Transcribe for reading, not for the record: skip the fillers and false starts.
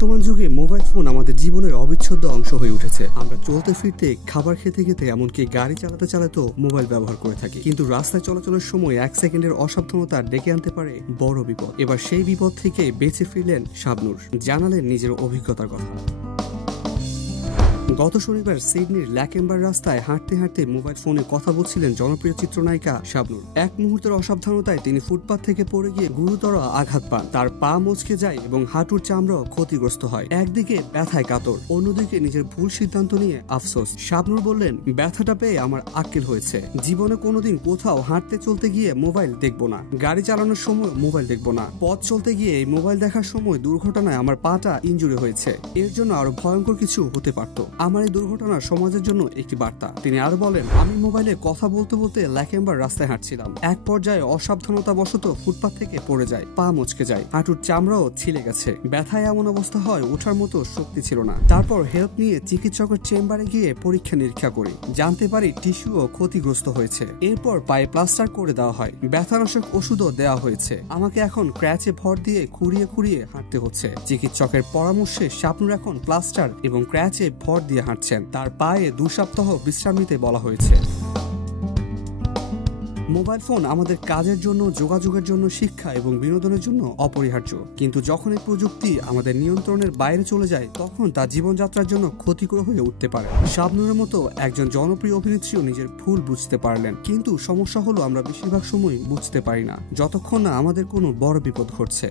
বর্তমান যুগে mobile phone আমাদের জীবনের অবিচ্ছেদ্য অংশ হয়ে উঠেছে। আমরা চলতে ফিরতে, খাবার খেতে খেতে, এমনকি গাড়ি চালাতে চালাতেও মোবাইল ব্যবহার করে থাকি। কিন্তু রাস্তায় চলাচলের সময় 1 সেকেন্ডের অসাবধানতা ডেকে আনতে পারে বড় বিপদ। এবার সেই বিপদ থেকে বেঁচে ফিরলেন শাবনূর, জানালেন নিজের অভিজ্ঞতার কথা। গত শনিবার সিডনির ল্যাকেম্বার রাস্তায় হাঁটতে হাঁটতে মোবাইল ফোনে কথা বলছিলেন জনপ্রিয় চিত্রনায়িকা শাবনূর। এক মুহূর্তের অসাবধানতায় তিনি ফুটপাত থেকে পড়ে গিয়ে গুরুতর আঘাত পান। তার পা মচকে যায় এবং হাঁটুর চামড়াও ক্ষতিগ্রস্ত হয়। একদিকে ব্যথায় কাতর, অন্যদিকে নিজের ভুল সিদ্ধান্ত নিয়ে আফসোস। শাবনূর বললেন, ব্যথাটা পেয়ে আমার আক্কেল হয়েছে। জীবনে কোনোদিন কোথাও হাঁটতে চলতে গিয়ে মোবাইল দেখবো না, গাড়ি চালানোর সময় মোবাইল দেখবো না। পথ চলতে গিয়ে এই মোবাইল দেখার সময় দুর্ঘটনায় আমার পাটা ইনজুরি হয়েছে। এর জন্য আরো ভয়ঙ্কর কিছু হতে পারত। আমার এই দুর্ঘটনা সমাজের জন্য একটি বার্তা। তিনি আরো বলেন, আমি মোবাইলে কথা বলতে বলতে ল্যাকেম্বার রাস্তায় হাঁটছিলাম। এক পর্যায়ে অসাবধানতা বশত ফুটপাত থেকে পড়ে যায়, পা মচকে যায়, হাঁটুর চামড়াও ছিলে গেছে। ব্যথায় এমন অবস্থা হয়, ওঠার মতো শক্তি ছিল না। তারপর হেল্প নিয়ে চিকিৎসকের চেম্বারে গিয়ে পরীক্ষা নিরীক্ষা করি, জানতে পারি টিস্যুও ক্ষতিগ্রস্ত হয়েছে। এরপর পায়ে প্লাস্টার করে দেওয়া হয়, ব্যথানাশক ওষুধও দেওয়া হয়েছে। আমাকে এখন ক্র্যাচে ভর দিয়ে খুঁড়িয়ে খুঁড়িয়ে হাঁটতে হচ্ছে। চিকিৎসকের পরামর্শে শাবনূর এখন প্লাস্টার এবং ক্র্যাচে ভর দিয়ে হাঁটছেন। তার পায়ে 2 সপ্তাহ বিশ্রাম নিতে বলা হয়েছে। মোবাইল ফোন আমাদের কাজের জন্য, যোগাযোগের জন্য, শিক্ষা এবং বিনোদনের জন্য অপরিহার্য। কিন্তু যখন এই প্রযুক্তি আমাদের নিয়ন্ত্রণের বাইরে চলে যায়, তখন তা জীবনযাত্রার জন্য ক্ষতিকর হয়ে উঠতে পারে। শাবনূরের মতো একজন জনপ্রিয় অভিনেত্রীও নিজের ভুল বুঝতে পারলেন। কিন্তু সমস্যা হলো আমরা বেশিরভাগ সময় বুঝতে পারি না, যতক্ষণ না আমাদের কোনো বড় বিপদ ঘটছে।